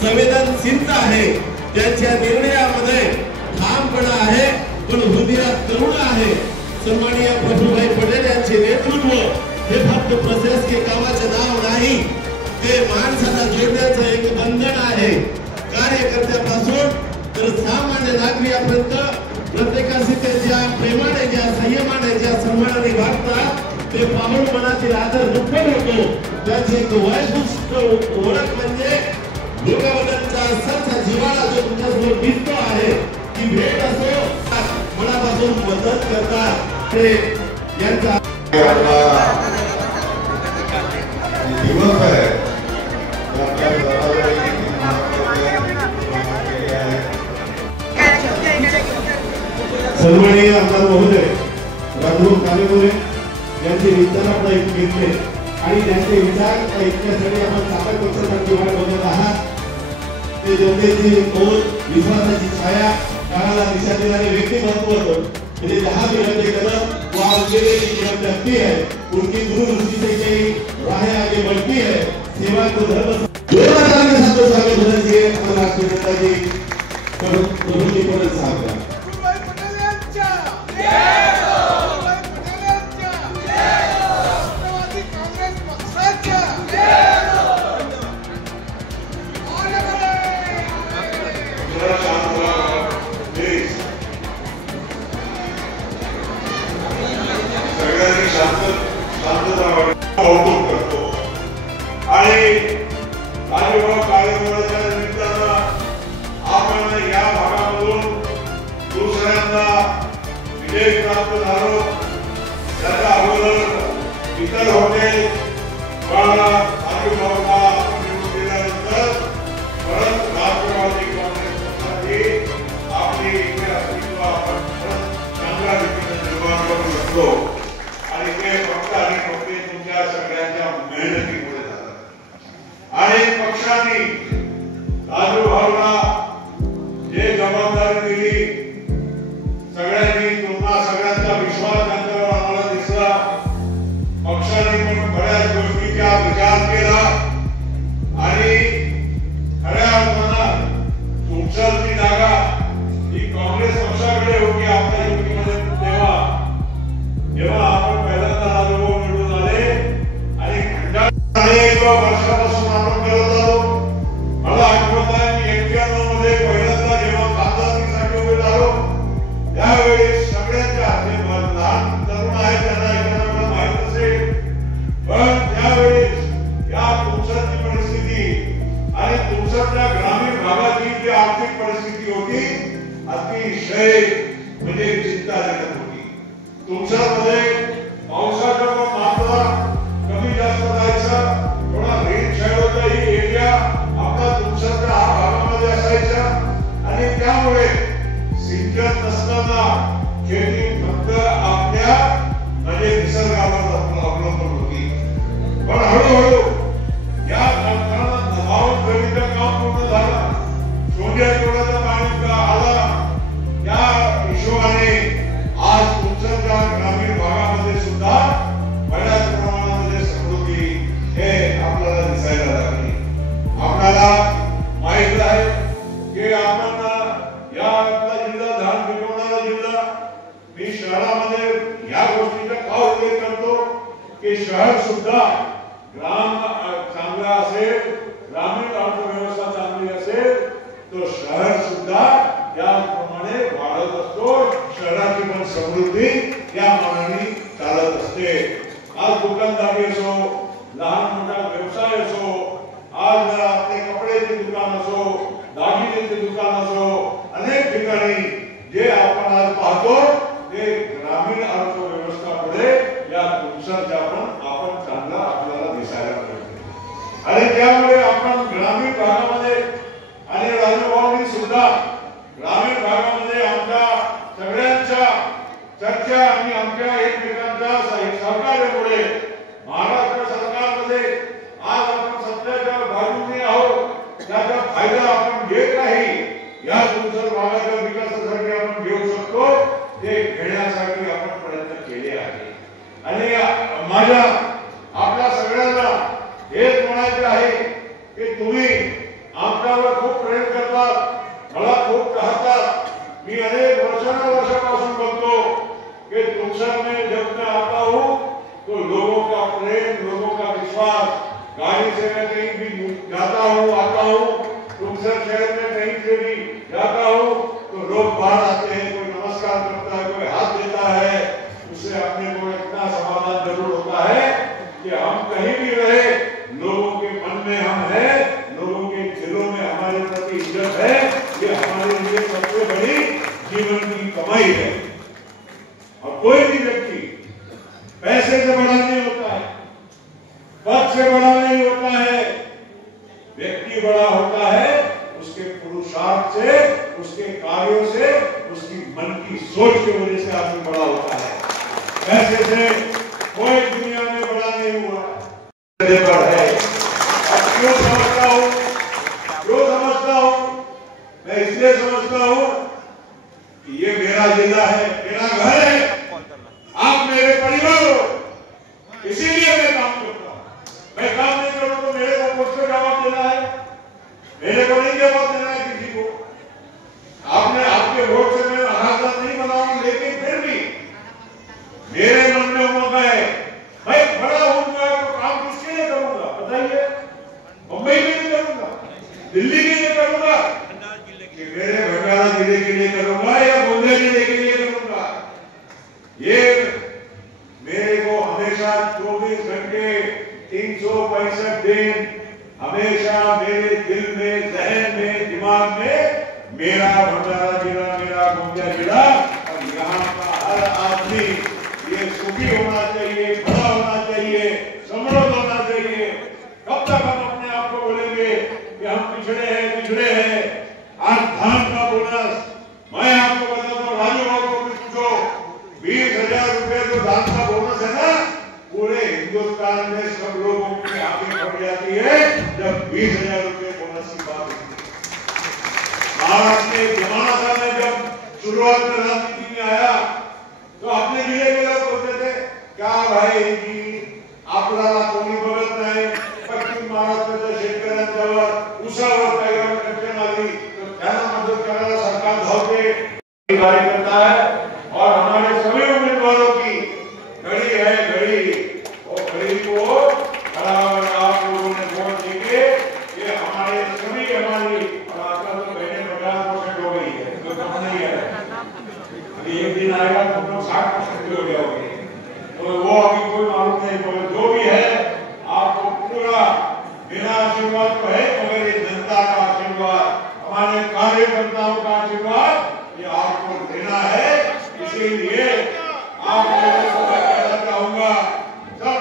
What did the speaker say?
संवेदनशीलता आहे, त्यांच्या निर्णयामध्ये ठामपणा आहे, पण हृदयात करुणा आहे। सन्माननीय प्रफुल्लभाई पटेल यांचे नेतृत्व हे फक्त प्रशासकीय कामाचे नाव नाही, ते माणसाला जोडण्याचं एक बंधन आहे। कार्यकर्त्यापासून तर सामान्य नागरिकांपर्यंत प्रत्येकाशी ते ज्या प्रेमाने, ज्या संयमाने, ज्या सन्मानाने वागतात ते पाहून मनातील आदर दुप्पट होतो। त्याची एक वैशिष्ट ओळख म्हणजे लोकांबद्दलचा असा जिव्हाळा जो तुमच्यासमोर दिसतो आहे, ती भेट असो मनापासून मदत करतात ते यांचा दिवस आहे। सन्माननीय आमदार महोदय राघव कालेगोरे यांचे विचार आपण घेतले आणि त्यांचे विचार ऐकण्यासाठी आपण सामाजिक पक्षासाठी वाट बघत आहात। ते जनतेची तोल, विश्वासाची छाया, काळाला दिशा देणारे व्यक्तिमत्व होतं। म्हणजे जहाँ भी रहते कदम वहाँ उनके जीवन लगती है, उनकी दूरदृष्टि से कई राहें आगे बढ़ती है। सेवा को धर्म जोरदार के साथ स्वागत होना चाहिए हमारे राष्ट्रीय नेता जी प्रभु जी पटेल साहब का। इतर होते परत राष्ट्रवादी काँग्रेस पक्षाची आपली अस्तित्व आपण चांगल्या रीतीने निर्माण करू शकतो आणि ते फक्त आणि फक्त तुमच्या सगळ्यांच्या मेहनतीमुळे झालं। आणि पक्षांनी राजू भाऊला जे जबाबदारी दिली, सगळ्यांनी तुम्हा सगळ्यांचा विश्वास त्यांच्यावर आम्हाला दिसला। पक्षाने पण बऱ्याच गोष्टीचा विचार केला आणि खऱ्या अर्थानं तुमची जागा ही काँग्रेस पक्षाकडे होती आपल्या युतीमध्ये। जेव्हा आपण पहिल्यांदा राजभाऊ निवडून आले आणि अनेक वर्षापासून आपण करत आलो। मला आठवत आहे की 91 मध्ये पहिल्यांदा जेव्हा खासदारकीसाठी उभे झालो त्यावेळी सगळ्यांच्या जे लहान तरुण आहेत त्यांना एकमेकांना माहित असेल, पण त्यावेळेस या तुमची परिस्थिती आणि तुमच्या ग्रामीण भागाची जी आर्थिक परिस्थिती होती अतिशय म्हणजे चिंताजनक होती। तुमच्यामध्ये पावसाचा पण मात्रा कमी जास्त जायचा, थोडा रेन शॅडोचा ही एरिया आपला तुमच्या भागामध्ये असायचा आणि त्यामुळे सिंचन नसताना शेती फक्त आपल्या म्हणजे निसर्गावर अवलंबून होती। पण हळूहळू या कारखान्यात दबाव करीचं काम पूर्ण झालं, सोंड्या तोड्याचा पाणी आला, त्या हिशोबाने आज तुमच्या ग्रामीण भागामध्ये सुद्धा बऱ्याच प्रमाणामध्ये समृद्धी हे आपल्याला दिसायला लागली। आपल्याला माहित आहे की आपण या आपला जिल्हा धान पिकवणारा जिल्हा, मी शहरामध्ये या गोष्टीचा का उल्लेख करतो की शहर सुद्धा ग्राम चांगला असेल, ग्रामीण अर्थव्यवस्था चांगली असेल तो शहर सुद्धा त्याप्रमाणे वाढत असतो। शहराची पण समृद्धी या मानाने चालत असते। आज दुकानदारी असो, लहान मोठा व्यवसाय असो, आज आपले कपड्याचे दुकान असो, दागिन्याचे दुकान असो, अनेक ठिकाणी जे आपण आज पाहतो ते ग्रामीण अर्थव्यवस्थेमुळे या तुमच्या आपण चांगला आपल्याला दिसायला मिळते आणि त्यामुळे आपण ग्रामीण भागामध्ये आणि राजभाऊंनी सुद्धा ग्रामीण भागामध्ये आमच्या सगळ्यांच्या चर्चा आणि आमच्या एकमेकांच्या सहकार्यामुळे महाराष्ट्र सरकारमध्ये आज आपण सत्याच्या बाजूने आहोत। त्याचा फायदा आपण जे काही या तुमच्या भागाच्या विकासासाठी आपण घेऊ शकतो ते घेण्यासाठी आपण प्रयत्न केले आहे। आणि माझ्या आपल्या सगळ्यांना हेच म्हणायचे आहे की तुम्ही आमच्यावर विरोधात मला खूप कहतात. मी अनेक वर्षापासून बघतो कि तुमसर में जब मैं आता हूँ तो लोगों का प्रेम, लोगों का विश्वास, गाड़ी से मैं कहीं भी जाता हूँ आता हूँ, तुमसर शहर में कहीं से भी जाता हूँ तो लोग बाहर आते हैं, कोई नमस्कार करता है, कोई हाथ देता है. उससे अपने को इतना समाधान जरूर होता है कि हम कहीं भी रहे, लोगों के मन में हम हैं, लोगों के दिलों में हमारे प्रति इज्जत है. ये हमारे लिए सबसे बड़ी जीवन की कमाई है. और कोई भी व्यक्ति पैसे से बड़ा नहीं होता है, पद से बड़ा नहीं होता है. व्यक्ति बड़ा होता है उसके पुरुषार्थ से, उसके कार्यों से, उसकी मन की सोच की वजह से आदमी बड़ा होता है. पैसे से कोई दुनिया में बड़ा नहीं हुआ है. अब क्यों समझता हूँ, मैं इसलिए समझता हूँ कि ये मेरा जिला है, मेरा घर है, आप मेरे परिवार हो, इसीलिए मैं काम करता हूँ. मैं काम नहीं करूँ तो मेरे को मुझसे जवाब देना है, मेरे को नहीं जवाब देना है किसी को. आपने आपके वोट से मैं महाराजा नहीं बनाऊं, लेकिन फिर भी मेरे मन में मौका है, भाई बड़ा होऊंगा तो काम किसके लिए करूंगा बताइए. मुंबई के लिए करूंगा, दिल्ली के लिए करूंगा, कि मेरे भंडारा जिले के लिए करूंगा या बुंदेल जिले के लिए करूंगा. ये मेरे को हमेशा 24 घंटे 365 दिन हमेशा मेरे दिल में, जहन में, दिमाग में मेरा भंडारा जिला, मेरा गोंदिया जिला और यहाँ का हर आदमी ये सुखी होना चाहिए, बड़ा होना चाहिए, समृद्ध होना चाहिए. कब तक हम अपने आप को बोलेंगे कि हम पिछड़े हैं. आज धान का बोनस मैं आपको बताता हूँ, राजू बाबू को पूछो, 20,000 रुपए जो धान का बोनस है ना, पूरे हिंदुस्तान में सब लोगों की आंखें फट जाती है जब 20,000 रुपए बोनस की बात होती है. महाराष्ट्र में जमाना था, मैं जब शुरुआत में राजनीति में आया तो अपने जिले के लोग बोलते थे, क्या भाई जी आपल्याला कोणी बघत नाही, पश्चिम महाराष्ट्राच्या शेतकऱ्यांच्यावर उसावर काही अडचण आली तो त्यांना मदत करायला सरकार धावते, कार्य करता है. और हमारे सभी उम्मीदवारों की घड़ी है, वो घड़ी को बराबर आप लोगों ने वोट देके ये हमारे सभी हमारी तो बहने 50% हो गई है, तो कम नहीं है. एक दिन आएगा तो हम लोग 60% हो जाओगे, तो वो अभी कोई मालूम नहीं. पर जो भी है आपको पूरा मेरा आशीर्वाद तो है, मगर ये जनता का आशीर्वाद, हमारे कार्यकर्ताओं का आशीर्वाद ये आपको देना है. इसीलिए आप लोगों को कहना चाहूंगा, सब